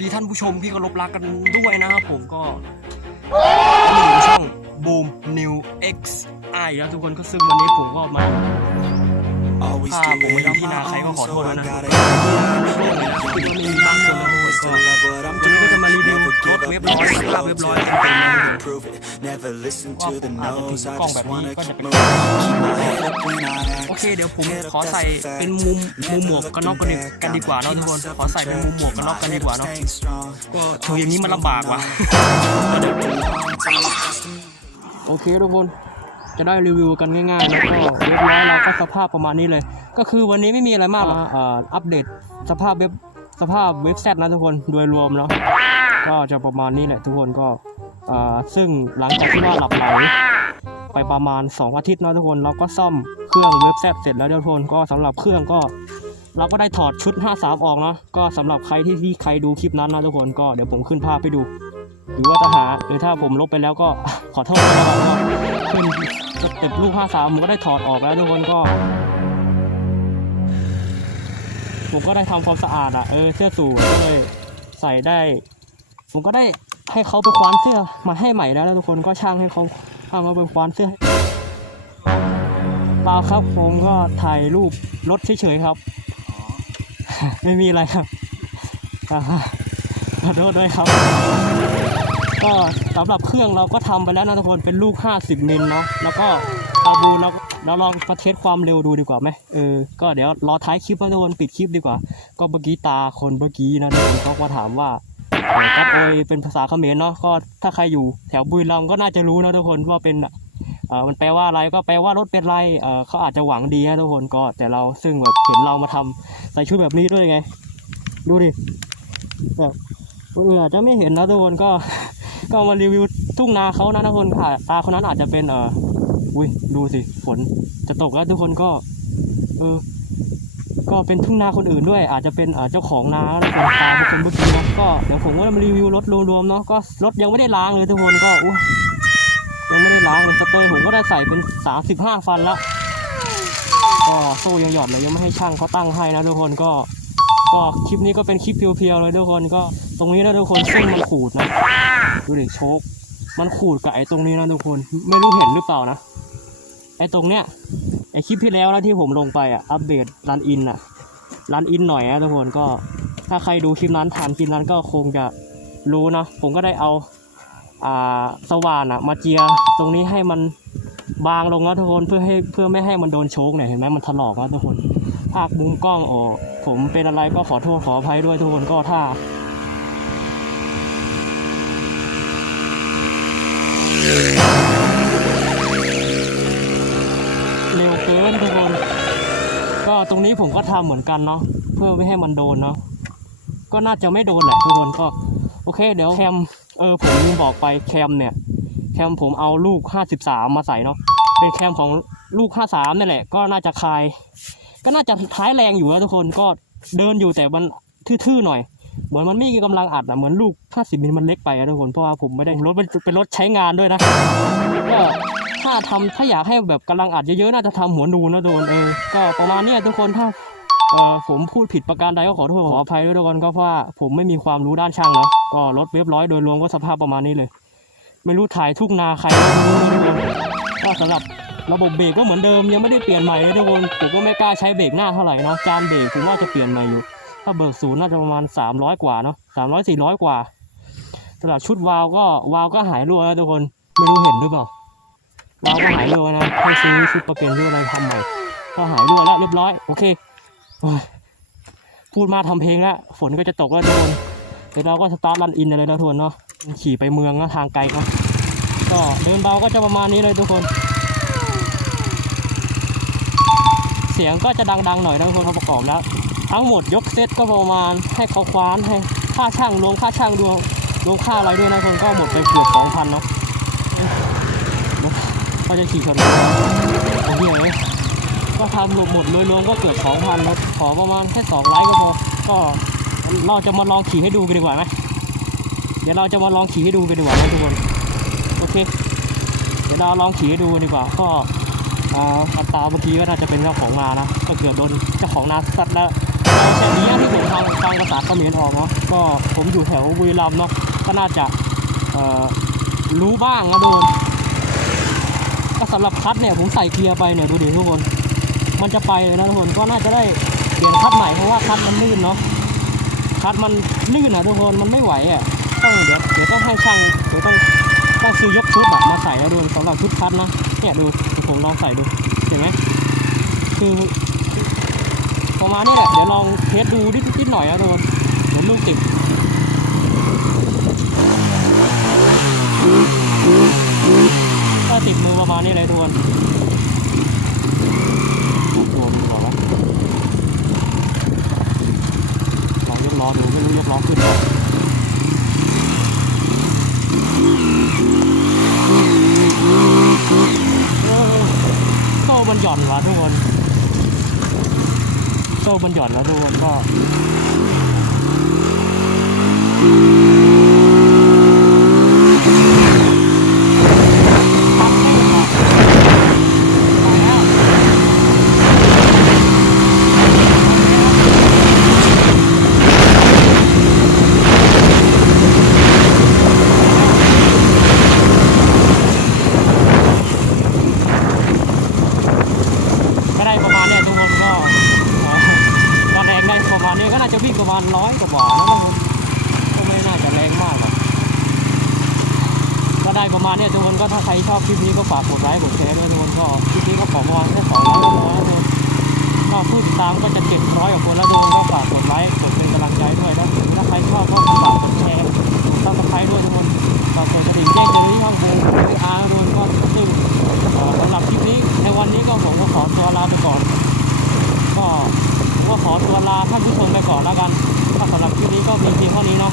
ดีท่านผู้ชมที่เคารพรักกันด้วยนะครับผมก็นี่เป็นช่อง Boom New X I แล้วทุกคนก็ซึ่งวันนี้ผมก็มา Always ถ้า do ผมไม่ it ได้ on ที่นา my ใครก็ own, ขอโท so ษ I แล้วนะ gotta คือไม่มีบ้างคนเลยทุกคนก็ what I'm วันนี้ก็จะมารีวิว Never ร give ถ up, เว็บร้อย never สภาพ slow เว็บ till ร้อย I ที่เป็น can prove it. Never listen ว่า to ผ the มอาจจะถื no's. อ I กล้อง just แบบนี้ wanna ก็จะ keep เป็น moving. Keep my head up when I โอ act. เคเดี๋ยวผมขอใส่เป็นมุมมุมหมวกกันน็อกกันดีกันดีกว่าเนาะทุกคนขอใส่เป็นมุมหมวกกันน็อกกันดีกว่าเนาะก็ถืออย่างนี้มันลำบากว่ะโอเคทุกคนจะได้รีวิวกันง่ายๆ แล้วก็เรียบร้อยเราก็สภาพประมาณนี้เลย ก็คือวันนี้ไม่มีอะไรมากหรอกเอ่ออัปเดตสภาพเว็บสภาพเว็บแซดนะทุกคนโดยรวมเนาะก็จะประมาณนี้แหละทุกคนก็เอ่อ ซึ่งหลังจากที่ว่าหลับไหลไปประมาณ 2 อาทิตย์นะทุกคนเราก็ซ่อมเครื่องเว็บแซดเสร็จแล้วทุกคนก็สำหรับเครื่องก็ เราก็ได้ถอดชุด 53 ออกนะก็สำหรับใครที่ที่ใครดูคลิปนั้นนะทุกคนก็เดี๋ยวผมขึ้นภาพให้ดู หรือว่าถ้าหาหรือถ้าผมลบไปแล้วก็ขอโทษนะครับก็ขึ้นสเต็ปลูก 53ผมก็ได้ถอดออกแล้วทุกคนก็ผมก็ได้ทำความสะอาดอะเออเสื้อสูทก็เลยใส่ได้ ผมก็ได้ ให้เขาไปคว้านเสื้อมาให้ใหม่แล้วนะทุกคนก็ช่างให้เขาเอามาไปคว้านเสื้อเปล่าครับผมก็ถ่ายรูปรถเฉยๆครับ ไม่มีอะไรครับขอโทษด้วยครับ ก็สำหรับเครื่องเราก็ทำไปแล้วนะทุกคนเป็นลูก 50มิลเนาะแล้วก็อาบูเราเราลองประเทสความเร็วดูดีกว่าไหมเออ ก็เดี๋ยวรอท้ายคลิปนะทุกคนปิดคลิปดีกว่า ก็เมื่อกี้ตาคนเมื่อกี้นะทุกคนเขาก็ถามว่า ครับโอยเป็นภาษาเขมรเนาะก็ถ้าใครอยู่แถวบุรีรัมย์ก็น่าจะรู้นะทุกคนว่าเป็นเออมันแปลว่าอะไรก็แปลว่ารถเป็นไรเออเขาอาจจะหวังดีนะทุกคนก็แต่เราซึ่งแบบเห็นเรามาทำใส่ชุดแบบนี้ด้วยไง ดูดิแบบคนอื่นอาจจะไม่เห็นนะทุกคนก็ก็มารีวิวทุ่งนาเขานะทุกคนค่ะตาคนนั้นอาจจะเป็นเอออุ้ยดูสิฝนจะตกแล้วทุกคนก็ เออ ก็เป็นทุ่งนาคนอื่นด้วย อาจจะเป็นเจ้าของนาแล้วเป็นตาคนเมื่อกี้นะก็เดี๋ยวผมก็มารีวิวรถรวมๆเนาะก็รถยังไม่ได้ล้างเลยทุกคนก็อุ้ยังไม่ได้ล้างเลยสเตอร์ผมก็ได้ใส่เป็นสาสิบห้าฟันละก็โซ่ยังหย่อนเลยยังไม่ให้ช่างเขาตั้งให้นะทุกคนก็ก็คลิปนี้ก็เป็นคลิปเพียวๆเลยทุกคนก็ตรงนี้นะทุกคนเส้นมันขูดนะดูดิโชค มันขูดกับไอ้ตรงนี้นะทุกคนไม่รู้เห็นหรือเปล่านะไอ้ตรงเนี้ย ไอคลิปที่แล้วนะที่ผมลงไปอะอัปเดตรันอินอะรันอินหน่อยนะทุกคนก็ถ้าใครดูคลิปนั้นทันคลิปนั้นก็คงจะรู้นะผมก็ได้เอาอ่าสว่านอะ มาเจียตรงนี้ให้มันบางลงนะทุกคนเพื่อให้เพื่อไม่ให้มันโดนโชกเนี่ยเห็นไหมมันถลอกนะทุกคนภาคมุมกล้องโอ้ผมเป็นอะไรก็ขอโทษขออภัยด้วยทุกคนก็ถ้า ตรงนี้ผมก็ทำเหมือนกันเนาะเพื่อไม่ให้มันโดนเนาะก็น่าจะไม่โดนแหละทุกคนก็โอเค เดี๋ยวแคมเออผมลืมบอกไปแคมเนี่ยแคมผมเอาลูก 53 มาใส่เนาะเป็นแคมของลูก 53นี่แหละ ก็น่าจะคลาย ก็น่าจะท้ายแรงอยู่นะทุกคนก็เดินอยู่แต่มันทื่อๆหน่อย เหมือนมันไม่มีกำลังอัดอะเหมือนลูก 50มิลมันเล็กไปอะทุกคนเพราะว่าผมไม่ได้รถเป็นเป็นรถใช้งานด้วยนะก็ ถ้าทำถ้าอยากให้แบบกำลังอัดเยอะๆน่าจะทำหัวนูนนะทุกคนเออก็ประมาณเนี้ยทุกคนถ้าเออผมพูดผิดประการใดก็ขอโทษขออภัยด้วยทุกคนก็เพราะว่าผมไม่มีความรู้ด้านช่างเนาะก็รถเรียบร้อยโดยรวมก็สภาพประมาณนี้เลย ไม่รู้ถ่ายทุ่งนาใครก็ไม่รู้นะสำหรับระบบเบรกก็เหมือนเดิมยังไม่ได้เปลี่ยนใหม่เลยทุกคนผมก็ไม่กล้าใช้เบรกหน้าเท่าไหร่เนาะจานเบรกผมว่าจะเปลี่ยนใหม่อยู่ ถ้าเบิกศูนย์น่าจะประมาณ 300 กว่าเนาะ300 400กว่าสำหรับชุดวาล์วก็วาล์วก็หายรั่วนะทุกคนไม่รู้เห็นหรือเปล่า วาก็หายรั่วนะให้ซื้อชุดประเกันหรืออะไรทำใหม่ก็หายรั่วแล้วเรียบร้อยโอเคพูดมาทำเพลงแล้วฝนก็จะตกแล้วทุกคนเดี๋ยวเราก็สตาร์ทรันอินเลยนะทุกคนเนาะขี่ไปเมืองนะทางไกลก็ก็เดินเบาก็จะประมาณนี้เลยทุกคน เสียงก็จะดังๆหน่อยนะทุกคนประกอบแล้ว ทั้งหมดยกเซตก็ประมาณให้เขาคว้านให้ค่าช่างรวมค่าช่างรวมรวมค่าอะไรด้วยนะทุกคนก็หมดไปเกือบสองพันเนาะ เขาจะขี่ชนกันโอ้โหก็ทำรวมหมดโดยรวมก็เกือบสองพันแล้วขอประมาณแค่สองไลค์ก็พอ ก็เราจะมาลองขี่ให้ดูกันดีกว่าไหมเดี๋ยวเราจะมาลองขี่ให้ดูกันดีกว่านะทุกคน โอเค เดี๋ยวเราลองขี่ให้ดูดีกว่า ก็อ่าอัตราเมื่อกี้ก็น่าจะเป็นเจ้าของนานะ ก็เกือบโดนเจ้าของนาสัตว์แล้วเราจะหนีที่ผมทางฟังภาษาเขมรออกเนาะ ก็ผมอยู่แถวบุรีรัมย์เนาะ ก็น่าจะอ่อรู้บ้างนะโดน ก็สำหรับคัดเนี่ยผมใส่เกียร์ไปเนี่ยดูดิทุกคน มันจะไปเลยนะทุกคนก็น่าจะได้เปลี่ยนคัดใหม่เพราะว่าคัดมันลื่นเนาะคัดมันลื่นอะทุกคนมันไม่ไหวอะต้องเดี๋ยวเดี๋ยวต้องให้ช่างเดี๋ยวต้องต้องซื้อยกชุดอะมาใส่นะดูสำหรับชุดคัดนะเนี่ยดูผมลองใส่ดูเห็นไหมคือประมาณนี้แหละเดี๋ยวลองเทสดูนิดหน่อยนะทุกคนเดี๋ยวลูกติดถ้าติ ดมือประมาณนี้เลยทุกคนตัวมันบอกว่าลองยกล้อดูไม่รู้ยกล้อขึ้นไหมเออโซ่มันหย่อนว่ะทุกคนโซ่มันหย่อนแล้วทุกคนก็ปั๊บไปแล้วก็ได้ประมาณเนี้ยทุกคนก็ ก็แรงได้ประมาณนี้ก็น่า จะวิ่งประมาณร้อยกว่าๆนะก็ไม่น่าจะแรงมากหรอกก็ได้ประมาณเนี้ยทุกคนก็ถ้าใครชอบคลิปนี้ก็ฝากกดไลค์กดแชร์ด้วยทุกคนก็คลิปนี้ก็ขอประมาณแค่สองร้อยก็พอแล้วทุกคนก็ผู้ติดตามก็จะเจ็ดร้อยกว่าคนแล้วทุกคนก็ฝาก ลาท่านผู้ชมไปก่อนแล้วกันสำหรับคลิปนี้ก็มีเพียงเท่านี้เนาะ